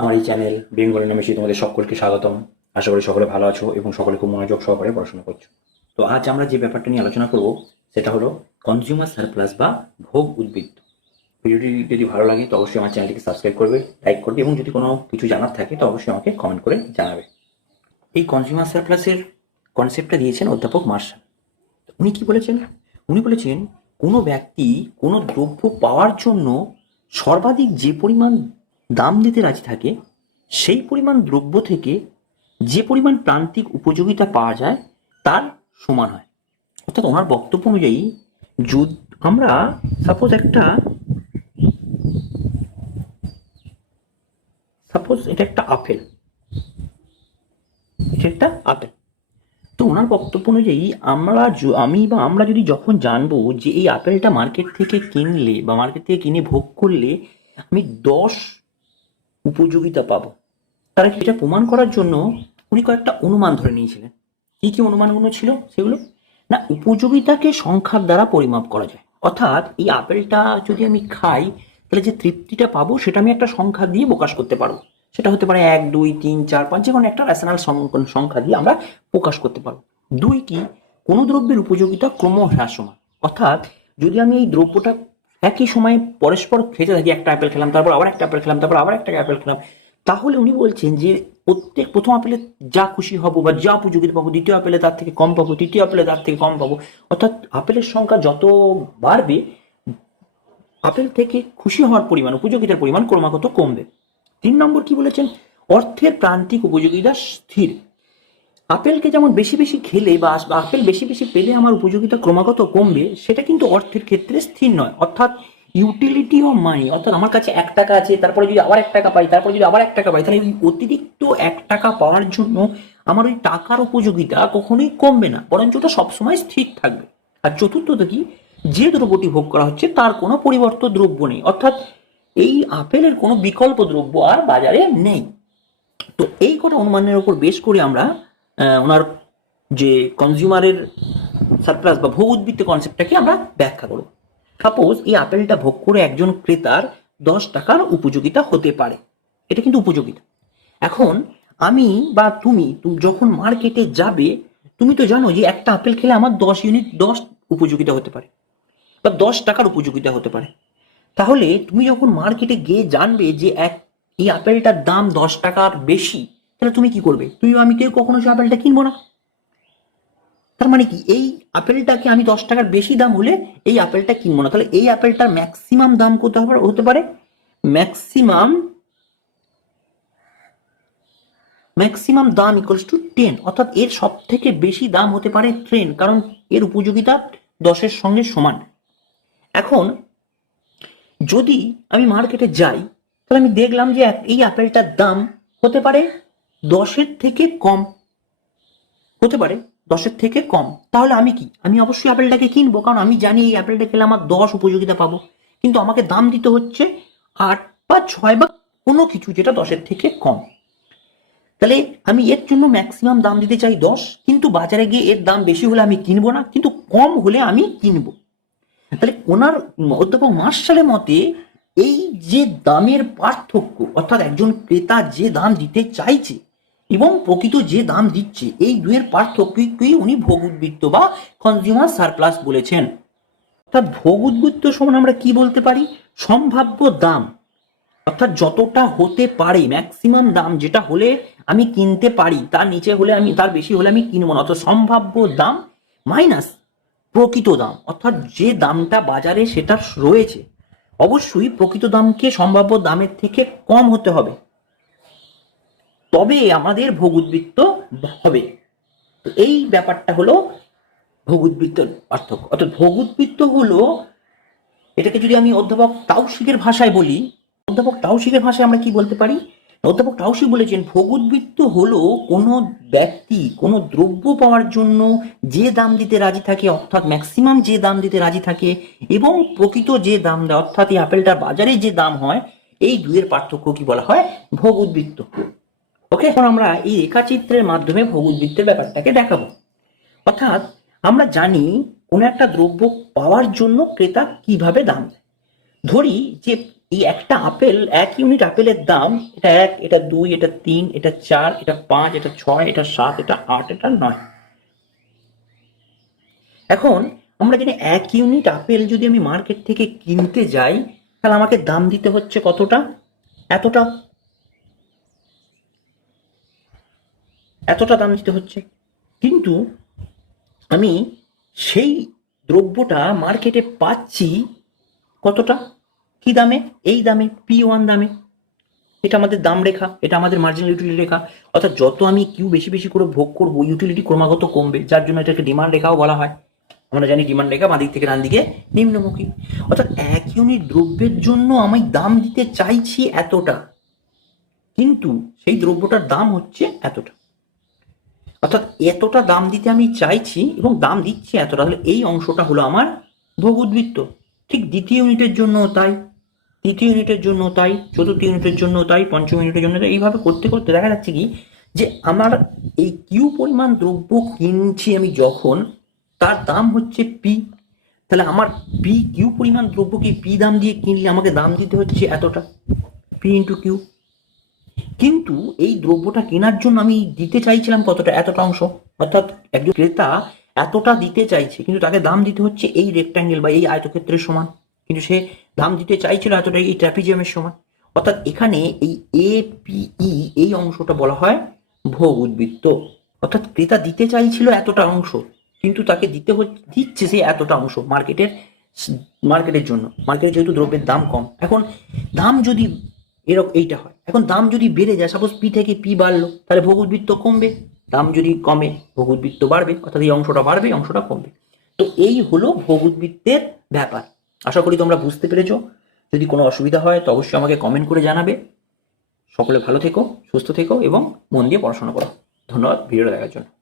আমার এই channel Bengal নেমেছি তোমাদের সকলকে স্বাগতম। আশা করি সকলে ভালো আছো এবং সকলে খুব মনোযোগ সহকারে পড়াশোনা করছ। তো আজ আমরা যে ব্যাপারটা নিয়ে আলোচনা করব, সেটা হলো কনজিউমার সারপ্লাস বা ভোগ উদ্বৃত্ত। ভিডিওটি যদি ভালো লাগে, তো অবশ্যই আমার চ্যানেলটিকে সাবস্ক্রাইব করবে লাইক করবে এবং যদি কোনো কিছু জানার থাকে, তো অবশ্যই আমাকে কমেন্ট করে জানাবে। এই কনজিউমার সারপ্লাসের কনসেপ্টটা দিয়েছেন অধ্যাপক মার্শাল। উনি কি বলেছেন? উনি বলেছেন, কোনো ব্যক্তি কোনো দ্রব্য পাওয়ার জন্য সর্বাধিক যে পরিমাণ দাম দিতে রাজি থাকে, সেই পরিমাণ দ্রব্য থেকে যে পরিমাণ প্রান্তিক উপযোগিতা পাওয়া যায়, তার সমান হয়। অর্থাৎ ওনার বক্তব্য অনুযায়ী যুদ্ধ আমরা সাপোজ একটা সাপোজ এটা একটা আপেল। এটা একটা আপেল। তো ওনার বক্তব্য অনুযায়ী, আমরা আমি বা আমরা যদি যখন জানব যে এই আপেলটা মার্কেট থেকে কিনলে বা মার্কেট থেকে কিনে ভোগ করলে, আমি দশ উপযোগিতা পাবো। তারা সেটা প্রমাণ করার জন্য উনি কয়েকটা অনুমান ধরে নিয়েছিলেন? কি কি অনুমানগুলো ছিল সেগুলো? না, উপযোগিতাকে সংখ্যার দ্বারা পরিমাপ করা যায়। অর্থাৎ এই আপেলটা যদি আমি খাই, তাহলে যে তৃপ্তিটা পাবো সেটা আমি একটা সংখ্যা দিয়ে প্রকাশ করতে পারব। সেটা হতে পারে এক, দুই, তিন, চার, পাঁচ যে কোনো একটা রেশনাল সংখ্যা দিয়ে আমরা প্রকাশ করতে পারব। দুই কি, কোনো দ্রব্যের উপযোগিতা ক্রমহ্রাসমান। অর্থাৎ যদি আমি এই দ্রব্যটা একই সময়ে পরস্পর খেতে থাকি, একটা অ্যাপেল খেলাম, তারপর আবার একটা অ্যাপেল খেলাম, তারপর আবার একটা অ্যাপেল খেলাম। তাহলে উনি বলছেন যে, প্রত্যেক প্রথম আপেলে যা খুশি হব বা যা উপযোগিতা পাবো, দ্বিতীয় আপেলে তার থেকে কম পাবো, তৃতীয় আপেলে তার থেকে কম পাবো, অর্থাৎ আপেলের সংখ্যা যত বাড়বে আপেল থেকে খুশি হওয়ার পরিমাণ, উপযোগিতার পরিমাণ ক্রমাগত কমবে। তিন নম্বর কি বলেছেন? অর্থের প্রান্তিক উপযোগিতা স্থির। আপেলকে যেমন বেশি বেশি খেলে বা আপেল বেশি বেশি পেলে আমার উপযোগিতা ক্রমাগত কমবে, সেটা কিন্তু অর্থের ক্ষেত্রে স্থির নয়। অর্থাৎ ইউটিলিটি অফ মানি অর্থাৎ আমার কাছে এক টাকা আছে, তারপরে যদি আবার এক টাকা পাই, তারপরে যদি আবার এক টাকা পাই, তাহলে ওই অতিরিক্ত এক টাকা পাওয়ার জন্য আমার ওই টাকার উপযোগিতা কখনোই কমবে না বরঞ্চ ওটা সবসময় স্থির থাকবে। আর চতুর্থত কি? যে দ্রব্যটি ভোগ করা হচ্ছে, তার কোনো পরিবর্তন দ্রব্য নেই। অর্থাৎ এই আপেলের কোনো বিকল্প দ্রব্য আর বাজারে নেই। তো এই কটা অনুমানের উপর বেশ করে আমরা ওনার যে কনজিউমারের সারপ্লাস বা ভোগ উদ্বৃত্ত কনসেপ্টটাকে আমরা ব্যাখ্যা করব। সাপোজ এই আপেলটা ভোগ করে একজন ক্রেতার দশ টাকার উপযোগিতা হতে পারে। এটা কিন্তু উপযোগিতা। এখন আমি বা তুমি যখন মার্কেটে যাবে, তুমি তো জানো যে একটা আপেল খেলে আমার দশ ইউনিট দশ উপযোগিতা হতে পারে বা দশ টাকার উপযোগিতা হতে পারে। তাহলে তুমি যখন মার্কেটে গিয়ে জানবে যে এক, এই আপেলটার দাম দশ টাকার বেশি তাহলে তুমি কি করবে? তুমি আমি কেউ কখনো সে আপেলটা কিনবো না। তার মানে কি? এই আপেলটাকে আমি দশ টাকার বেশি দাম হলে এই আপেলটা কিনবো না। তাহলে এই আপেলটার ম্যাক্সিমাম দাম কত হতে পারে? ম্যাক্সিমাম ম্যাক্সিমাম দাম ইকুয়ালস টু টেন অর্থাৎ এর সব থেকে বেশি দাম হতে পারে ট্রেন কারণ এর উপযোগিতা দশের সঙ্গে সমান। এখন, যদি আমি মার্কেটে যাই, তাহলে আমি দেখলাম যে এই আপেলটার দাম হতে পারে দশের থেকে কম। হতে পারে, দশের থেকে কম। তাহলে আমি কি? আমি অবশ্যই অ্যাপেলটাকে কিনবো, কারণ আমি জানি এই অ্যাপেলটা খেলে আমার দশ উপযোগিতা পাবো। কিন্তু আমাকে দাম দিতে হচ্ছে আট বা ছয় বা কোনো কিছু যেটা দশের থেকে কম। তাহলে আমি এর জন্য ম্যাক্সিমাম দাম দিতে চাই দশ, কিন্তু বাজারে গিয়ে এর দাম বেশি হলে আমি কিনবো না, কিন্তু কম হলে আমি কিনবো। তাহলে ওনার অধ্যাপক মার্শালের মতে এই যে দামের পার্থক্য, অর্থাৎ একজন ক্রেতা যে দাম দিতে চাইছে এবং প্রকৃত যে দাম দিচ্ছে, এই দুয়ের পার্থক্যকেই উনি ভোগ উদ্বৃত্ত বা কনজিউমার সারপ্লাস বলেছেন? অর্থাৎ ভোগ উদ্বৃত্ত সমান আমরা কি বলতে পারি? সম্ভাব্য দাম। অর্থাৎ যতটা হতে পারে ম্যাক্সিমাম দাম যেটা হলে আমি কিনতে পারি, তার নিচে হলে আমি, তার বেশি হলে আমি কিনবো না। অর্থাৎ সম্ভাব্য দাম মাইনাস প্রকৃত দাম। অর্থাৎ যে দামটা বাজারে সেটা রয়েছে। অবশ্যই প্রকৃত দামকে সম্ভাব্য দামের থেকে কম হতে হবে। তবে আমাদের ভোগ উদ্বৃত্ত হবে। তো এই ব্যাপারটা হলো ভোগ উদ্বৃত্তের পার্থক্য। অর্থাৎ ভোগ উদ্বৃত্ত হলো, এটাকে যদি আমি অধ্যাপক তাউসিকের ভাষায় বলি, অধ্যাপক তাউসিকের ভাষায় আমরা কি বলতে পারি? অধ্যাপক তাউসিক বলেছেন ভোগ উদ্বৃত্ত হলো কোনো ব্যক্তি, কোনো দ্রব্য পাওয়ার জন্য যে দাম দিতে রাজি থাকে, অর্থাৎ ম্যাক্সিমাম যে দাম দিতে রাজি থাকে এবং প্রকৃত যে দাম দেয়, অর্থাৎ এই আপেলটার বাজারে যে দাম হয়, এই দুয়ের পার্থক্য কি বলা হয়? ভোগ উদ্বৃত্ত ওকে? এখন আমরা এই রেখাচিত্রের মাধ্যমে ভোগ উদ্বৃত্তের ব্যাপারটাকে দেখাবো। অর্থাৎ আমরা জানি কোনো একটা দ্রব্য পাওয়ার জন্য ক্রেতা কীভাবে দাম ধরি যে এই একটা আপেল, এক ইউনিট আপেলের দাম এটা এক, এটা দুই, এটা তিন, এটা চার, এটা পাঁচ, এটা ছয়, এটা সাত, এটা আট, এটা নয়। এখন আমরা জানি এক ইউনিট আপেল যদি আমি মার্কেট থেকে কিনতে যাই, তাহলে আমাকে দাম দিতে হচ্ছে কতটা? এতটা এতটা দাম দিতে হচ্ছে। কিন্তু আমি সেই দ্রব্যটা মার্কেটে পাচ্ছি কতটা? কি দামে? এই দামে পি ওয়ান দামে। এটা আমাদের দাম রেখা, এটা আমাদের মার্জিনাল ইউটিলিটি রেখা। অর্থাৎ যত আমি কিউ বেশি বেশি করে ভোগ করব ইউটিলিটি ক্রমাগত কমবে। যার জন্য এটাকে ডিমান্ড রেখাও বলা হয়। আমরা জানি ডিমান্ড রেখা বাঁ দিক থেকে ডান দিকে নিম্নমুখী। অর্থাৎ এক ইউনিট দ্রব্যের জন্য আমি দাম দিতে চাইছি এতটা। কিন্তু সেই দ্রব্যটার দাম হচ্ছে এতটা। অর্থাৎ এতটা দাম দিতে আমি চাইছি এবং দাম দিচ্ছি এতটা, তাহলে এই অংশটা হলো আমার ভোগ উদ্বৃত্ত ঠিক দ্বিতীয় ইউনিটের জন্য তাই, তৃতীয় ইউনিটের জন্য তাই, চতুর্থ ইউনিটের জন্য তাই, পঞ্চম ইউনিটের জন্য তাই, এইভাবে করতে করতে দেখা যাচ্ছে কি যে আমার এই কিউ পরিমাণ দ্রব্য কিনছি আমি যখন, তার দাম হচ্ছে পি তাহলে আমার পি কিউ পরিমাণ দ্রব্য কি পি দাম দিয়ে কিনলে আমাকে দাম দিতে হচ্ছে এতটা। পি ইন্টু কিউ কিন্তু এই দ্রব্যটা কেনার জন্য আমি দিতে চাইছিলাম কতটা, এতটা অংশ? অর্থাৎ একজন ক্রেতা এতটা দিতে চাইছে, কিন্তু তাকে দাম দিতে হচ্ছে এই রেক্ট্যাঙ্গেল বা এই আয়তক্ষেত্রের সমান। কিন্তু সে দাম দিতে চাইছিল এতটা এই ট্র্যাপিজিয়ামের সমান। অর্থাৎ এখানে এই এ পিই এই অংশটা বলা হয় ভোগ উদ্বৃত্ত। অর্থাৎ ক্রেতা দিতে চাইছিল এতটা অংশ, কিন্তু তাকে দিতে দিচ্ছে সে এতটা অংশ মার্কেটের মার্কেটের জন্য। মার্কেটে যেহেতু দ্রব্যের দাম কম। এখন দাম যদি এরকম এইটা হয়। এখন দাম যদি বেড়ে যায় সাপোজ পি থেকে পি বাড়লো, তাহলে ভোগ উদ্বৃত্ত কমবে। দাম যদি কমে, ভোগ উদ্বৃত্ত বাড়বে, অর্থাৎ এই অংশটা বাড়বে, এই অংশটা কমবে। তো এই হলো ভোগ উদ্বৃত্তের ব্যাপার। আশা করি তোমরা বুঝতে পেরেছ। যদি কোনো অসুবিধা হয়, তো অবশ্যই আমাকে কমেন্ট করে জানাবে। সকলে ভালো থেকো, সুস্থ থেকো, এবং মন দিয়ে পড়াশোনা করো। ধন্যবাদ, ভিডিওটা দেখার জন্য।